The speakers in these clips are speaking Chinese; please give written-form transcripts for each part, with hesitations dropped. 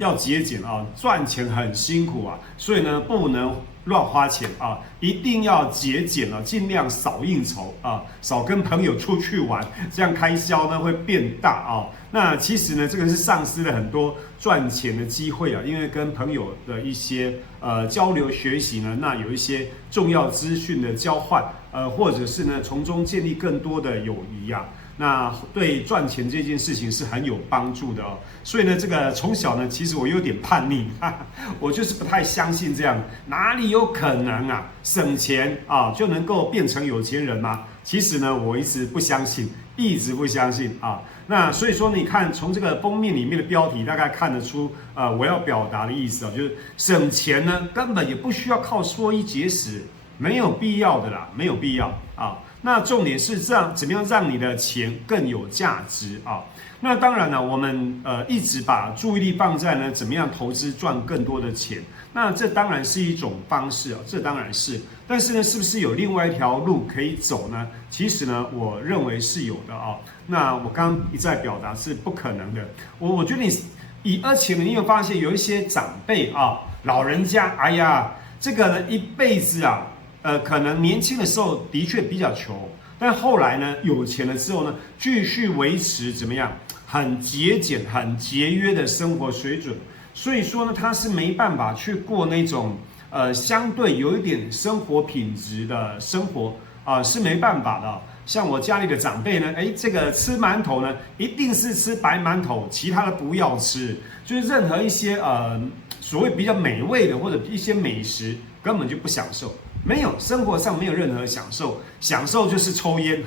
要节俭啊，赚钱很辛苦啊，所以呢不能乱花钱啊，一定要节俭啊，尽量少应酬啊，少跟朋友出去玩，这样开销呢会变大啊。那其实呢，这个是丧失了很多赚钱的机会啊，因为跟朋友的一些交流学习呢，那有一些重要资讯的交换，或者是呢从中建立更多的友谊啊。那对赚钱这件事情是很有帮助的哦，所以呢，这个从小呢，其实我有点叛逆，我就是不太相信这样，哪里有可能啊，省钱啊就能够变成有钱人吗？其实呢，我一直不相信，一直不相信啊。那所以说，你看从这个封面里面的标题，大概看得出，我要表达的意思啊，就是省钱呢，根本也不需要靠缩衣节食，没有必要的啦，没有必要啊。那重点是这样，怎么样让你的钱更有价值啊？那当然了，我们一直把注意力放在呢，怎么样投资赚更多的钱？那这当然是一种方式啊，这当然是。但是呢，是不是有另外一条路可以走呢？其实呢，我认为是有的啊。那我刚刚一再表达是不可能的。我觉得而且呢，你有发现有一些长辈啊，老人家，哎呀，这个呢一辈子啊。可能年轻的时候的确比较穷，但后来呢，有钱了之后呢，继续维持怎么样，很节俭、很节约的生活水准。所以说呢，他是没办法去过那种相对有一点生活品质的生活啊，是没办法的。像我家里的长辈呢，这个吃馒头呢，一定是吃白馒头，其他的不要吃，就是任何一些所谓比较美味的或者一些美食，根本就不享受。没有，生活上没有任何享受，享受就是抽烟，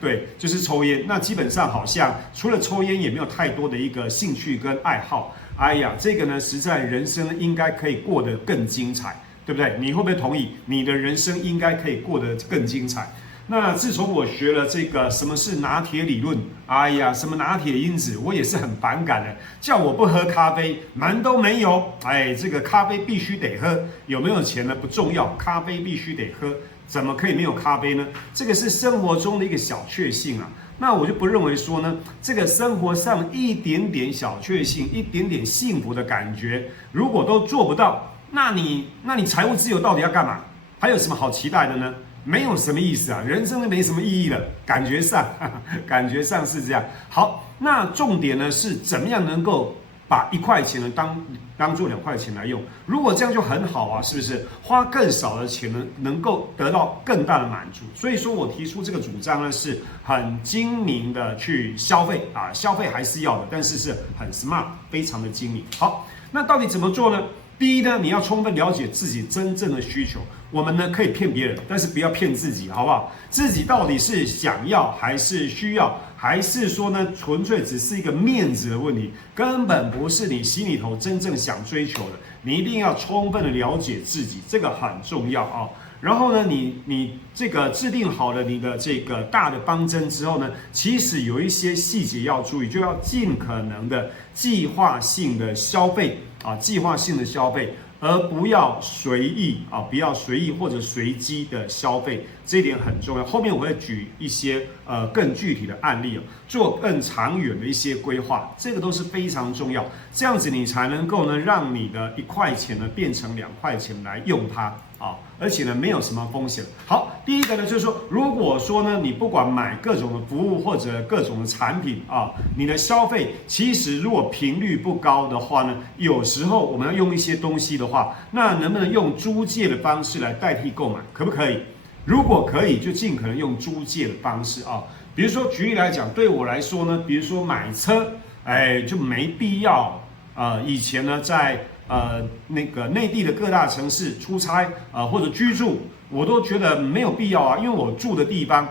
对，就是抽烟。那基本上好像除了抽烟，也没有太多的一个兴趣跟爱好。哎呀，这个呢，实在人生应该可以过得更精彩，对不对？你会不会同意？你的人生应该可以过得更精彩？那自从我学了这个什么是拿铁理论，哎呀，什么拿铁因子，我也是很反感的。叫我不喝咖啡，门都没有。这个咖啡必须得喝，有没有钱呢不重要，咖啡必须得喝，怎么可以没有咖啡呢？这个是生活中的一个小确幸啊。那我就不认为说呢，这个生活上一点点小确幸，一点点幸福的感觉，如果都做不到，那你财务自由到底要干嘛？还有什么好期待的呢？没有什么意思啊，人生都没什么意义了，感觉上是这样。好，那重点呢是怎么样能够把1块钱呢当做2块钱来用？如果这样就很好啊，是不是？花更少的钱呢，能够得到更大的满足。所以说我提出这个主张呢，是很精明的去消费啊，消费还是要的，但是是很 smart， 非常的精明。好，那到底怎么做呢？第一呢，你要充分了解自己真正的需求。我们呢可以骗别人，但是不要骗自己，好不好？自己到底是想要还是需要，还是说呢纯粹只是一个面子的问题，根本不是你心里头真正想追求的。你一定要充分的了解自己，这个很重要啊。然后呢，你这个制定好了你的这个大的方针之后呢，其实有一些细节要注意，就要尽可能的计划性的消费啊，计划性的消费。而不要随意啊，不要随意或者随机的消费，这一点很重要。后面我会举一些更具体的案例，做更长远的一些规划，这个都是非常重要。这样子你才能够呢，让你的1块钱呢变成2块钱来用它啊，而且呢没有什么风险。好，第一个呢就是说，如果说呢你不管买各种的服务或者各种的产品啊，你的消费其实如果频率不高的话呢，有时候我们要用一些东西的话，那能不能用租借的方式来代替购买？可不可以？如果可以，就尽可能用租借的方式啊。比如说举例来讲，对我来说呢，比如说买车，就没必要。以前呢，在那个内地的各大城市出差或者居住，我都觉得没有必要啊，因为我住的地方，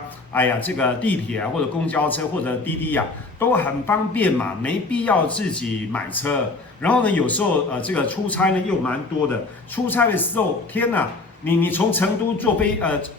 这个地铁啊或者公交车或者滴滴啊都很方便嘛，没必要自己买车。然后呢，有时候这个出差呢又蛮多的，出差的时候，天哪！你从成都坐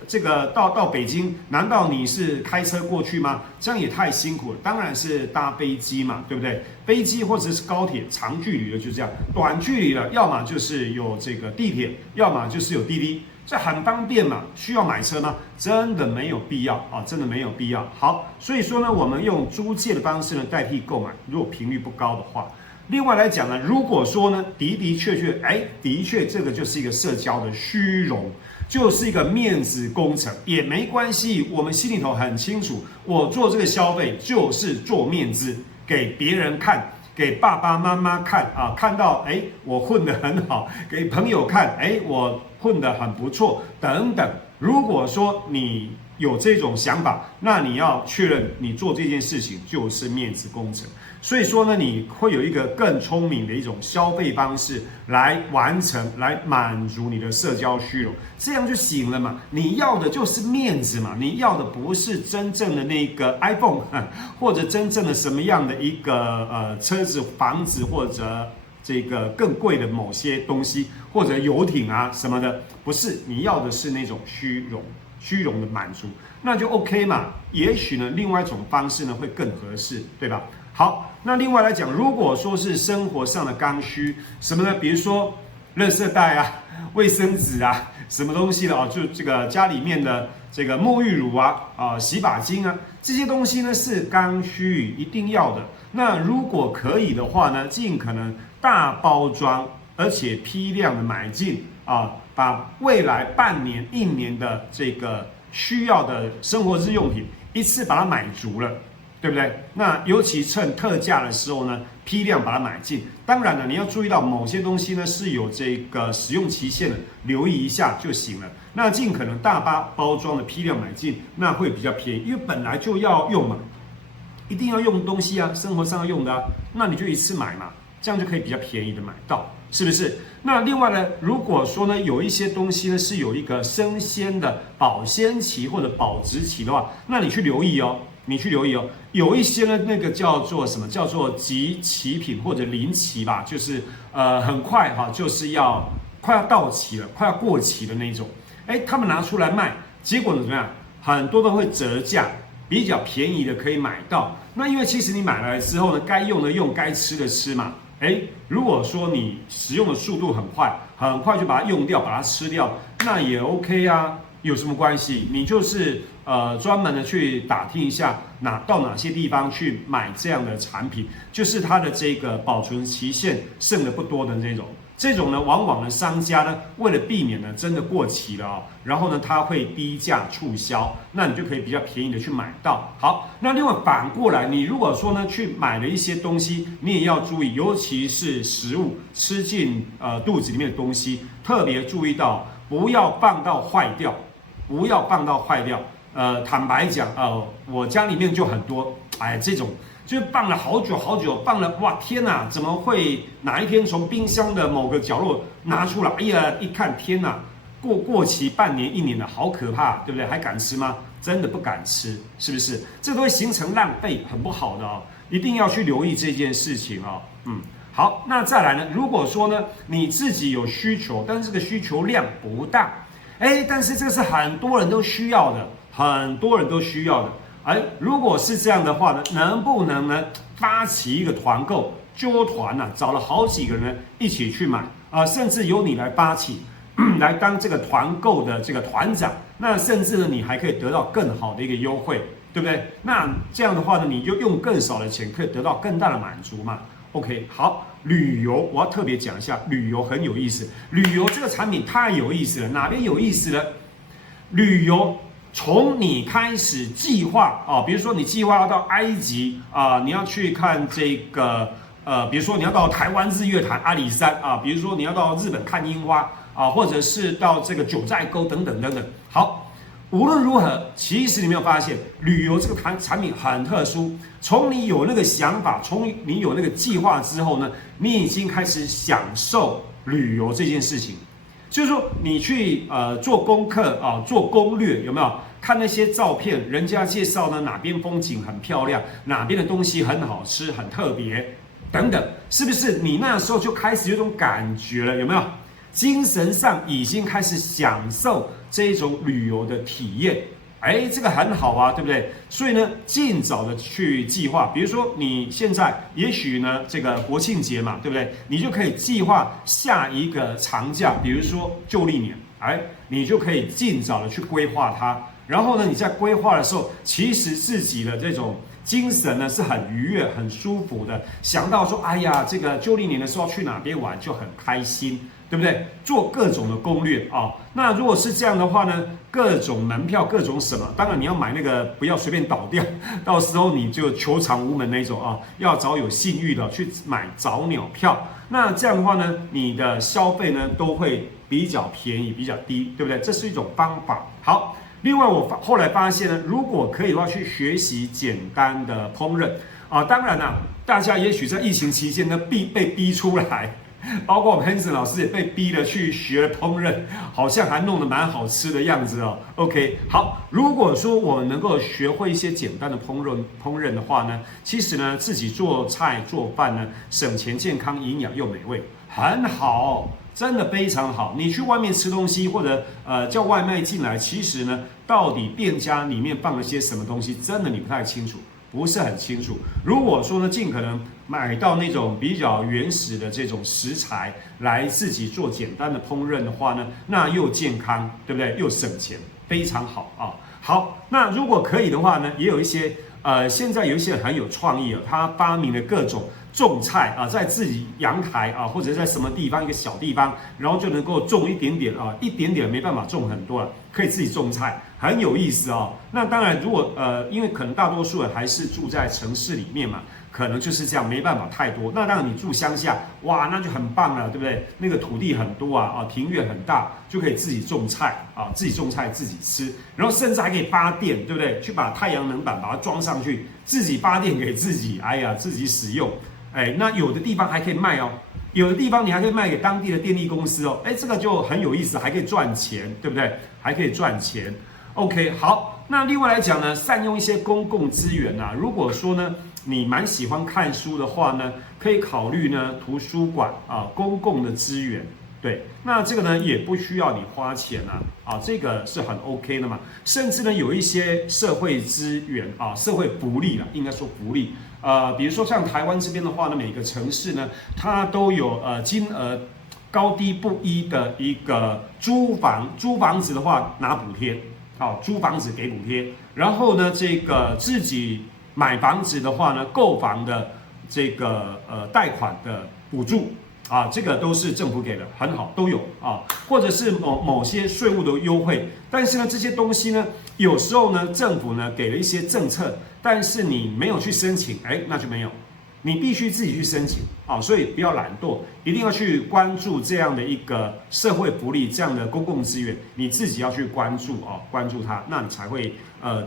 这个到北京，难道你是开车过去吗？这样也太辛苦了。当然是搭飞机嘛，对不对？飞机或者是高铁，长距离的就这样，短距离的要么就是有这个地铁，要么就是有滴滴，这很方便嘛。需要买车吗？真的没有必要啊，真的没有必要。好，所以说呢，我们用租借的方式呢代替购买，如果频率不高的话。另外来讲呢，如果说呢，的确，的确这个就是一个社交的虚荣，就是一个面子工程，也没关系。我们心里头很清楚，我做这个消费就是做面子，给别人看，给爸爸妈妈看啊，看到我混得很好，给朋友看，我混得很不错，等等。如果说你有这种想法，那你要确认你做这件事情就是面子工程。所以说呢，你会有一个更聪明的一种消费方式来完成、来满足你的社交虚荣，这样就行了嘛。你要的就是面子嘛，你要的不是真正的那个 iPhone， 或者真正的什么样的一个车子、房子，或者这个更贵的某些东西，或者游艇啊什么的，不是，你要的是那种虚荣的满足，那就 OK 嘛。也许呢，另外一种方式呢会更合适，对吧？好，那另外来讲，如果说是生活上的刚需，什么呢？比如说，垃圾袋啊、卫生纸啊，什么东西的啊，就这个家里面的这个沐浴乳啊、洗发精啊，这些东西呢是刚需，一定要的。那如果可以的话呢，尽可能大包装，而且批量的买进啊，把未来半年、1年的这个需要的生活日用品一次把它买足了。对不对？那尤其趁特价的时候呢，批量把它买进。当然了，你要注意到某些东西呢是有这个使用期限的，留意一下就行了。那尽可能大包装的批量买进，那会比较便宜，因为本来就要用嘛，一定要用东西啊，生活上要用的啊，那你就一次买嘛，这样就可以比较便宜的买到，是不是？那另外呢，如果说呢有一些东西呢是有一个生鲜的保鲜期或者保质期的话，那你去留意哦。有一些呢，那个叫做什么？叫做即期品或者临期吧，就是很快哈，就是快要到期了，快要过期的那种。他们拿出来卖，结果呢怎么样？很多都会折价，比较便宜的可以买到。那因为其实你买来之后呢，该用的用，该吃的吃嘛。如果说你使用的速度很快，很快就把它用掉，把它吃掉，那也 OK 啊。有什么关系？你就是专门的去打听一下到哪些地方去买这样的产品，就是它的这个保存期限剩的不多的这种呢，往往呢商家呢为了避免呢真的过期了哦，然后呢它会低价促销，那你就可以比较便宜的去买到。好，那另外反过来，你如果说呢去买了一些东西，你也要注意，尤其是食物吃进肚子里面的东西，特别注意到不要放到坏掉。不要放到坏掉。坦白讲，我家里面就很多，这种就是放了好久，放了哇天哪，怎么会哪一天从冰箱的某个角落拿出来？哎呀，一看天哪，过期半年1年了，好可怕，对不对？还敢吃吗？真的不敢吃，是不是？这都会形成浪费，很不好的哦，一定要去留意这件事情哦。好，那再来呢？如果说呢你自己有需求，但是这个需求量不大。但是这个是很多人都需要的，如果是这样的话呢，能不能呢发起一个团购，揪团啊，找了好几个人一起去买啊，甚至由你来发起，来当这个团购的这个团长，那甚至呢你还可以得到更好的一个优惠，对不对？那这样的话呢，你就用更少的钱可以得到更大的满足嘛。OK， 好，旅游我要特别讲一下，旅游很有意思。旅游这个产品太有意思了，哪边有意思了？旅游从你开始计划啊，比如说你计划要到埃及啊，你要去看这个比如说你要到台湾日月潭阿里山啊，比如说你要到日本看樱花啊，或者是到这个九寨沟等等。好。无论如何，其实你没有发现，旅游这个产品很特殊。从你有那个想法，从你有那个计划之后呢，你已经开始享受旅游这件事情。就是说，你去做功课啊，做攻略，有没有看那些照片？人家介绍呢哪边风景很漂亮，哪边的东西很好吃、很特别，等等，是不是？你那时候就开始有种感觉了，有没有？精神上已经开始享受这种旅游的体验，这个很好啊，对不对？所以呢，尽早的去计划，比如说你现在也许呢这个国庆节嘛，对不对？你就可以计划下一个长假，比如说旧历年，你就可以尽早的去规划它。然后呢，你在规划的时候，其实自己的这种精神呢是很愉悦、很舒服的。想到说，哎呀，这个旧历年的时候去哪边玩就很开心，对不对？做各种的攻略啊。那如果是这样的话呢，各种门票、各种什么，当然你要买那个不要随便倒掉，到时候你就求偿无门那种啊，要找有信誉的去买早鸟票。那这样的话呢，你的消费呢都会比较便宜、比较低，对不对？这是一种方法。好。另外，我后来发现呢，如果可以的话，去学习简单的烹饪啊。当然啦，大家也许在疫情期间呢，被逼出来，包括我们 Hanson 老师也被逼了去学了烹饪，好像还弄得蛮好吃的样子哦。OK， 好，如果说我们能够学会一些简单的烹饪的话呢，其实呢，自己做菜做饭呢，省钱、健康、营养又美味，很好。真的非常好，你去外面吃东西或者叫外卖进来，其实呢，到底店家里面放了些什么东西，真的你不太清楚，不是很清楚。如果说呢，尽可能买到那种比较原始的这种食材来自己做简单的烹饪的话呢，那又健康，对不对？又省钱，非常好啊。好，那如果可以的话呢，也有一些现在有一些人很有创意啊，他发明了各种。种菜啊，在自己阳台啊，或者在什么地方一个小地方，然后就能够种一点点啊，一点点没办法种很多了，可以自己种菜，很有意思哦。那当然，如果因为可能大多数人还是住在城市里面嘛，可能就是这样，没办法太多。那当然你住乡下，哇，那就很棒了，对不对？那个土地很多啊，庭院很大，就可以自己种菜啊，自己种菜自己吃，然后甚至还可以发电，对不对？去把太阳能板把它装上去，自己发电给自己，哎呀，自己使用。哎，那有的地方还可以卖哦，有的地方你还可以卖给当地的电力公司哦，哎，这个就很有意思，还可以赚钱，对不对？还可以赚钱。OK， 好，那另外来讲呢，善用一些公共资源啊，如果说呢你蛮喜欢看书的话呢，可以考虑呢图书馆啊，公共的资源。对，那这个呢也不需要你花钱啊，这个是很 OK 的嘛。甚至呢有一些社会资源啊，社会福利啦，应该说福利。比如说像台湾这边的话呢，每个城市呢，它都有金额高低不一的一个租房子的话拿补贴，好，租房子给补贴。然后呢，这个自己买房子的话呢，购房的这个贷款的补助。啊，这个都是政府给的，很好，都有啊，或者是某些税务的优惠，但是呢，这些东西呢，有时候呢，政府呢给了一些政策，但是你没有去申请，哎，那就没有，你必须自己去申请啊，所以不要懒惰，一定要去关注这样的一个社会福利，这样的公共资源，你自己要去关注啊，关注它，那你才会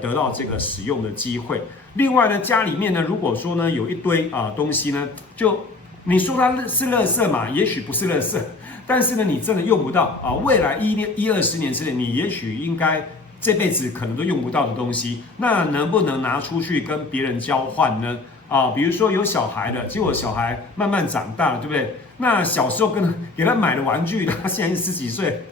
得到这个使用的机会。另外呢，家里面呢，如果说呢有一堆东西呢，就你说它是垃圾嘛？也许不是垃圾，但是呢，你真的用不到啊！未来20年之内，你也许应该这辈子可能都用不到的东西，那能不能拿出去跟别人交换呢？啊，比如说有小孩的，结果小孩慢慢长大了，对不对？那小时候给他买的玩具，他现在10几岁，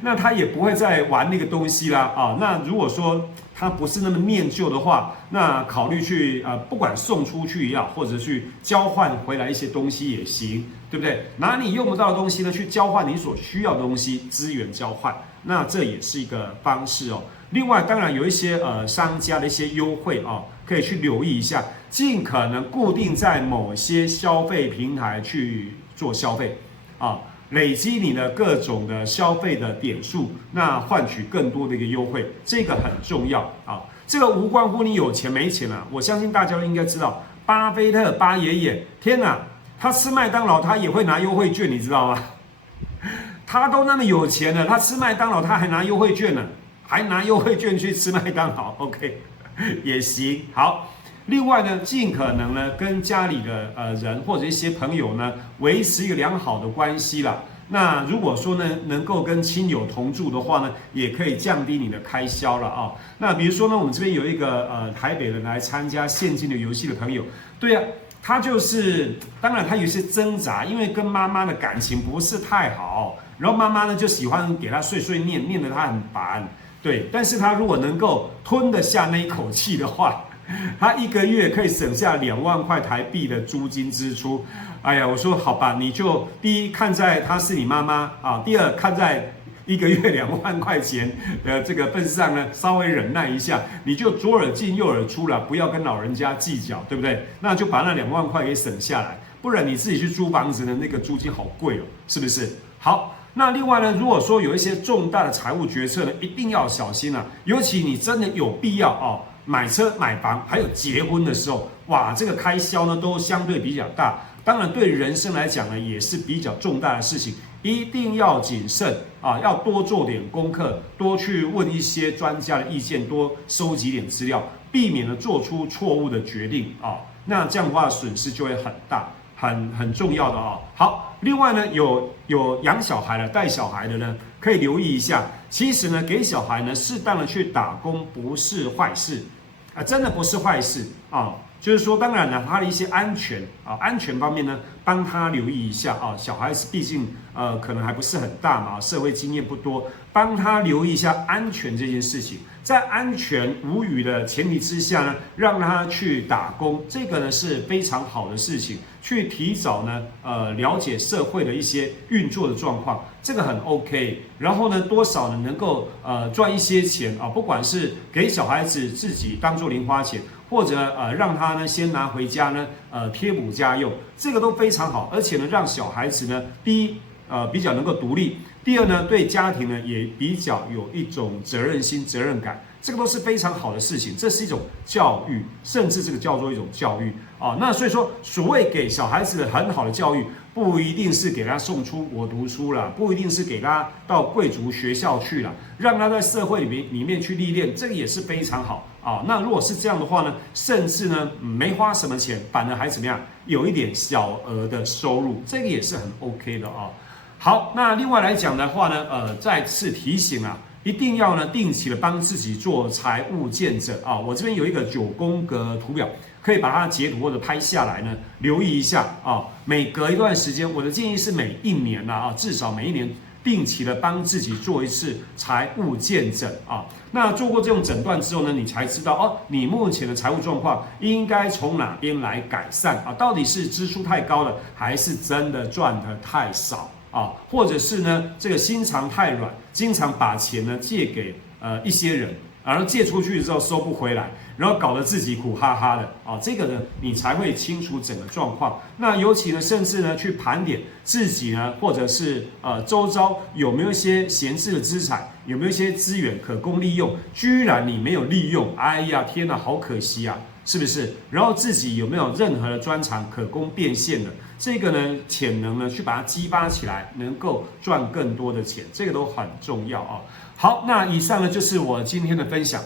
那他也不会再玩那个东西啦啊。那如果说他不是那么念旧的话，那考虑去不管送出去也好，或者去交换回来一些东西也行，对不对？拿你用不到的东西呢，去交换你所需要的东西，资源交换，那这也是一个方式哦。另外，当然有一些商家的一些优惠啊，可以去留意一下，尽可能固定在某些消费平台去做消费啊。累积你的各种的消费的点数，那换取更多的一个优惠，这个很重要啊。这个无关乎你有钱没钱啊，我相信大家都应该知道，巴菲特巴爷爷，天哪，他吃麦当劳他也会拿优惠券，你知道吗？他都那么有钱了，他吃麦当劳他还拿优惠券呢，还拿优惠券去吃麦当劳 ，OK， 也行，好。另外呢，尽可能呢跟家里的人或者一些朋友呢维持一个良好的关系啦。那如果说呢能够跟亲友同住的话呢，也可以降低你的开销了啊。那比如说呢，我们这边有一个台北人来参加现金的游戏的朋友，对呀，他就是当然他有些挣扎，因为跟妈妈的感情不是太好，然后妈妈呢就喜欢给他碎碎念，念得他很烦，对。但是他如果能够吞得下那一口气的话，他一个月可以省下2万块台币的租金支出。哎呀，我说好吧，你就第一看在她是你妈妈啊，第二看在一个月2万块钱的这个份上呢，稍微忍耐一下，你就左耳进右耳出了，不要跟老人家计较，对不对？那就把那2万块给省下来，不然你自己去租房子呢，那个租金好贵哦，是不是？好。那另外呢，如果说有一些重大的财务决策呢，一定要小心啊，尤其你真的有必要哦，买车、买房，还有结婚的时候，哇，这个开销呢都相对比较大。当然，对人生来讲呢，也是比较重大的事情，一定要谨慎啊，要多做点功课，多去问一些专家的意见，多收集点资料，避免了做出错误的决定啊。那这样的话，损失就会很大。很重要的哦。好，另外呢，有养小孩的、带小孩的呢，可以留意一下。其实呢，给小孩呢适当的去打工不是坏事，真的不是坏事啊。就是说，当然了，他的一些安全方面呢，帮他留意一下啊。小孩子毕竟可能还不是很大嘛，社会经验不多，帮他留意一下安全这件事情。在安全无虞的前提之下呢，让他去打工，这个呢是非常好的事情，去提早呢了解社会的一些运作的状况，这个很 OK。然后呢，多少呢能够赚一些钱啊，不管是给小孩子自己当做零花钱，或者让他呢先拿回家呢贴补家用，这个都非常好，而且呢让小孩子呢第一比较能够独立。第二呢，对家庭呢也比较有一种责任心、责任感，这个都是非常好的事情。这是一种教育，甚至这个叫做一种教育啊。那所以说，所谓给小孩子很好的教育，不一定是给他送出国读书了，不一定是给他到贵族学校去了，让他在社会里面去历练，这个也是非常好啊。那如果是这样的话呢，甚至呢没花什么钱，反而还怎么样，有一点小额的收入，这个也是很 OK 的啊。好，那另外来讲的话呢，再次提醒啊，一定要呢定期的帮自己做财务见证啊。我这边有一个9宫格图表，可以把它截图或者拍下来呢，留意一下啊。每隔一段时间，我的建议是每1年啊，至少每1年定期的帮自己做一次财务见证啊。那做过这种诊断之后呢，你才知道哦，你目前的财务状况应该从哪边来改善啊？到底是支出太高了，还是真的赚得太少？或者是呢，这个心肠太软，经常把钱呢借给一些人，然后借出去之后收不回来，然后搞得自己苦哈哈的啊，这个呢你才会清楚整个状况。那尤其呢，甚至呢去盘点自己呢，或者是周遭有没有一些闲置的资产，有没有一些资源可供利用，居然你没有利用，哎呀天哪，好可惜啊！是不是？然后自己有没有任何的专长可供变现的？这个呢，潜能呢，去把它激发起来，能够赚更多的钱，这个都很重要啊。好，那以上呢就是我今天的分享。